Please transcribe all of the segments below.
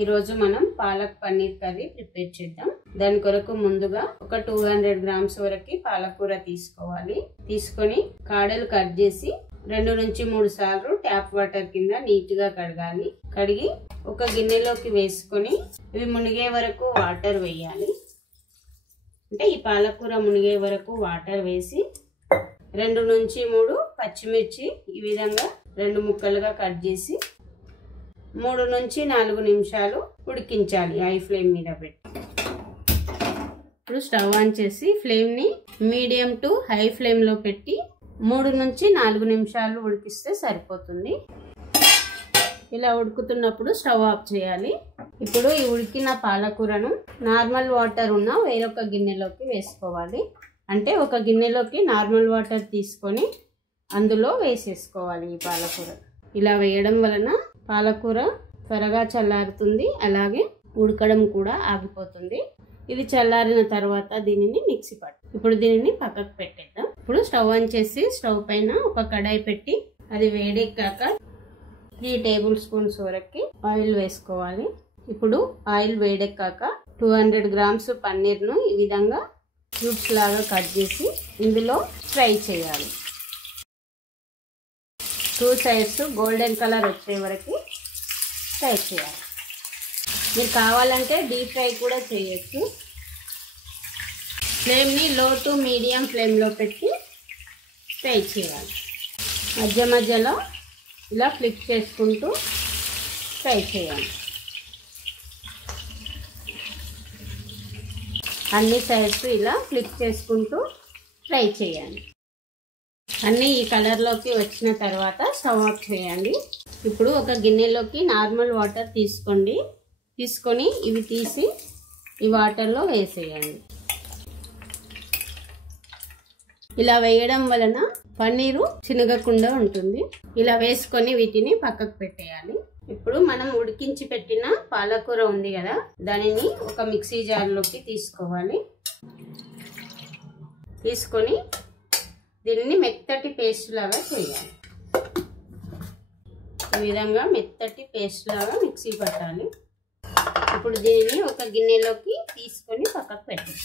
ఈ రోజు మనం పాలక్ పన్నీర్ కర్రీ ప్రిపేర్ చేద్దాం. దాని కొరకు ముందుగా ఒక 200 గ్రామ్స్ వరకు పాలకూర తీసుకోవాలి. తీసుకొని కాడలు కట్ చేసి 2 నుంచి 3 సార్లు ట్యాప్ వాటర్ కింద నీట్ గా కడగాలి. కడిగి ఒక గిన్నెలోకి వేసుకొని ఇవి మునిగే వరకు వాటర్ వేయాలి. అంటే ఈ పాలకూర మునిగే వరకు వాటర్ వేసి 2 నుంచి 3 పచ్చిమిర్చి ఈ విధంగా 2 ముక్కలుగా కట్ చేసి 3 నుంచి 4 నిమిషాలు ఉడికించాలి హై ఫ్లేమ్ మీద పెట్టి. ఇప్పుడు స్టవ్ ఆన్ చేసి ఫ్లేమ్ ని మీడియం టు హై ఫ్లేమ్ లో పెట్టి 3 నుంచి 4 నిమిషాలు ఉడికిస్తే సరిపోతుంది. ఇలా ఉడుకుతున్నప్పుడు స్టవ్ ఆఫ్ చేయాలి. ఇప్పుడు ఈ ఉడికిన పాలకూరను నార్మల్ వాటర్ ఉన్న వేరొక గిన్నెలోకి వేసుకోవాలి. అంటే ఒక గిన్నెలోకి నార్మల్ వాటర్ తీసుకొని అందులో వేసేసుకోవాలి ఈ పాలకూర. ఇలా వేయడం వలన పాలకూర త్వరగా చల్లారుతుంది, అలాగే ఉడకడం కూడా ఆగిపోతుంది. ఇది చల్లారిన తర్వాత దీనిని మిక్సీ పట్టు. ఇప్పుడు దీనిని పక్కకు పెట్టేద్దాం. ఇప్పుడు స్టవ్ ఆన్ చేసి స్టవ్ పైన ఒక కడాయి పెట్టి అది వేడెక్కాక 3 టేబుల్ స్పూన్స్ వరకు ఆయిల్ వేసుకోవాలి. ఇప్పుడు ఆయిల్ వేడెక్కాక 200 గ్రామ్స్ పన్నీర్ను ఈ విధంగా క్యూబ్స్ లాగా కట్ చేసి ఇందులో ఫ్రై చేయాలి. 2 సైడ్స్ గోల్డెన్ కలర్ వచ్చే వరకు ఫ్రై చేయాలి. మీరు కావాలంటే డీప్ ఫ్రై కూడా చేయొచ్చు. ఫ్లేమ్ని లో టు మీడియం ఫ్లేమ్లో పెట్టి ఫ్రై చేయాలి. మధ్య మధ్యలో ఇలా ఫ్లిప్ చేసుకుంటూ ఫ్రై చేయాలి. అన్ని సైడ్స్ ఇలా ఫ్లిప్ చేసుకుంటూ ఫ్రై చేయాలి. అన్నీ ఈ కలర్లోకి వచ్చిన తర్వాత స్టవ్ ఆఫ్ చేయండి. ఇప్పుడు ఒక గిన్నెలోకి నార్మల్ వాటర్ తీసుకోండి. తీసుకొని ఇవి తీసి ఈ వాటర్లో వేసేయండి. ఇలా వేయడం వలన పన్నీరు చినగకుండా ఉంటుంది. ఇలా వేసుకొని వీటిని పక్కకు పెట్టేయాలి. ఇప్పుడు మనం ఉడికించి పెట్టిన పాలకూర ఉంది కదా, దానిని ఒక మిక్సీ జార్లోకి తీసుకోవాలి. తీసుకొని దీనిని మెత్తటి పేస్ట్ లాగా చేయాలి. ఈ విధంగా మెత్తటి పేస్ట్ లాగా మిక్సీ పట్టాలి. ఇప్పుడు దీనిని ఒక గిన్నెలోకి తీసుకొని పక్కకు పెట్టాలి.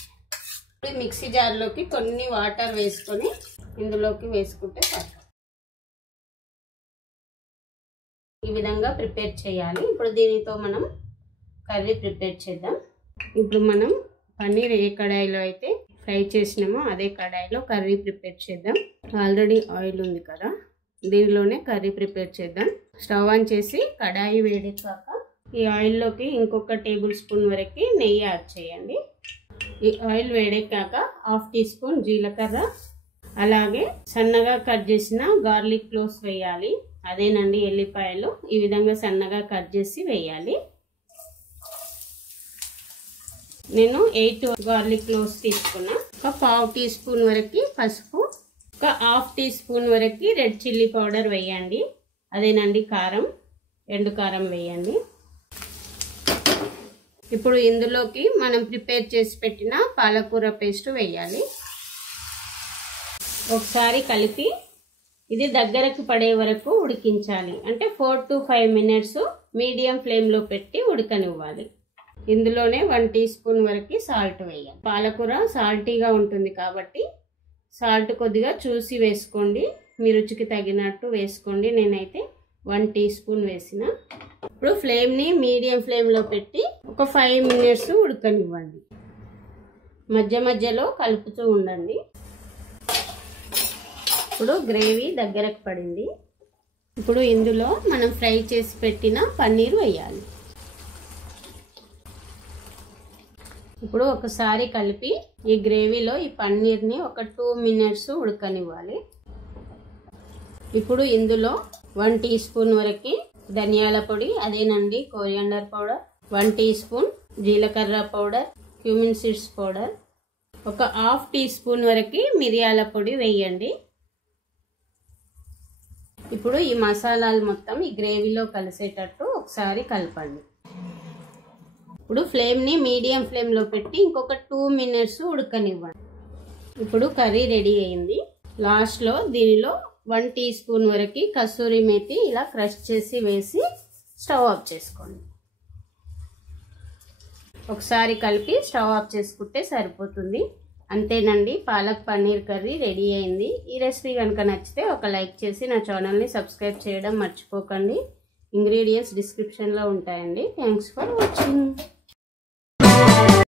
ఇప్పుడు మిక్సీ జార్లోకి కొన్ని వాటర్ వేసుకొని ఇందులోకి వేసుకుంటే సరిపోతుంది. ఈ విధంగా ప్రిపేర్ చేయాలి. ఇప్పుడు దీనితో మనం కర్రీ ప్రిపేర్ చేద్దాం. ఇప్పుడు మనం పన్నీర్ ఏ కడాయిలో అయితే ఫ్రై చేసినామో అదే కడాయిలో కర్రీ ప్రిపేర్ చేద్దాం. ఆల్రెడీ ఆయిల్ ఉంది కదా, దీనిలోనే కర్రీ ప్రిపేర్ చేద్దాం. స్టవ్ ఆన్ చేసి కడాయి వేడెక్కాక ఈ ఆయిల్లోకి ఇంకొక టేబుల్ స్పూన్ వరకు నెయ్యి యాడ్ చేయండి. ఈ ఆయిల్ వేడెక్కాక 1/2 టీ స్పూన్ జీలకర్ర, అలాగే సన్నగా కట్ చేసిన గార్లిక్ క్లోవ్స్ వేయాలి. అదేనండి ఎల్లిపాయలు ఈ విధంగా సన్నగా కట్ చేసి వేయాలి. నేను 8 గార్లిక్ క్లోవ్స్ తీసుకున్నా. ఒక 1/2 టీ స్పూన్ వరకు పసుపు, ఒక 1/2 టీ స్పూన్ వరకు రెడ్ చిల్లీ పౌడర్ వేయండి. అదేనండి కారం, ఎండు కారం వేయండి. ఇప్పుడు ఇందులోకి మనం ప్రిపేర్ చేసి పెట్టిన పాలకూర పేస్ట్ వేయాలి. ఒకసారి కలిపి ఇది దగ్గరకు పడే వరకు ఉడికించాలి. అంటే 4 to 5 మినిట్స్ మీడియం ఫ్లేమ్లో పెట్టి ఉడకనివ్వాలి. ఇందులోనే 1 టీ స్పూన్ వరకు సాల్ట్ వేయాలి. పాలకూర సాల్టీగా ఉంటుంది కాబట్టి సాల్ట్ కొద్దిగా చూసి వేసుకోండి. మీ రుచికి తగినట్టు వేసుకోండి. నేనైతే 1 టీ స్పూన్ వేసిన. ఇప్పుడు ఫ్లేమ్ని మీడియం ఫ్లేమ్లో పెట్టి ఒక 5 మినిట్స్ ఉడకనివ్వండి. మధ్య మధ్యలో కలుపుతూ ఉండండి. ఇప్పుడు గ్రేవీ దగ్గరకు పడింది. ఇప్పుడు ఇందులో మనం ఫ్రై చేసి పెట్టిన పన్నీర్ వేయాలి. ఇప్పుడు ఒకసారి కలిపి ఈ గ్రేవీలో ఈ పన్నీర్ని ఒక 2 మినిట్స్ ఉడకనివ్వాలి. ఇప్పుడు ఇందులో 1 టీ స్పూన్ వరకు ధనియాల పొడి, అదేనండి కొరియాండర్ పౌడర్, 1 టీ స్పూన్ జీలకర్ర పౌడర్, క్యూమిన్ సీడ్స్ పౌడర్, ఒక 1/2 టీ స్పూన్ వరకు మిరియాల పొడి వేయండి. ఇప్పుడు ఈ మసాలాలు మొత్తం ఈ గ్రేవీలో కలిసేటట్టు ఒకసారి కలపండి. ఇప్పుడు ఫ్లేమ్ని మీడియం ఫ్లేమ్లో పెట్టి ఇంకొక 2 మినిట్స్ ఉడకనివ్వండి. ఇప్పుడు కర్రీ రెడీ అయింది. లాస్ట్లో దీనిలో 1 టీ స్పూన్ వరకు కసూరి మేతి ఇలా క్రష్ చేసి వేసి స్టవ్ ఆఫ్ చేసుకోండి. ఒకసారి కలిపి స్టవ్ ఆఫ్ చేసుకుంటే సరిపోతుంది. అంతేనండి, పాలక్ పన్నీర్ కర్రీ రెడీ అయింది. ఈ రెసిపీ కనుక నచ్చితే ఒక లైక్ చేసి నా ఛానల్ని సబ్స్క్రైబ్ చేయడం మర్చిపోకండి. ఇంగ్రీడియంట్స్ డిస్క్రిప్షన్లో ఉంటాయండి. Thanks for watching.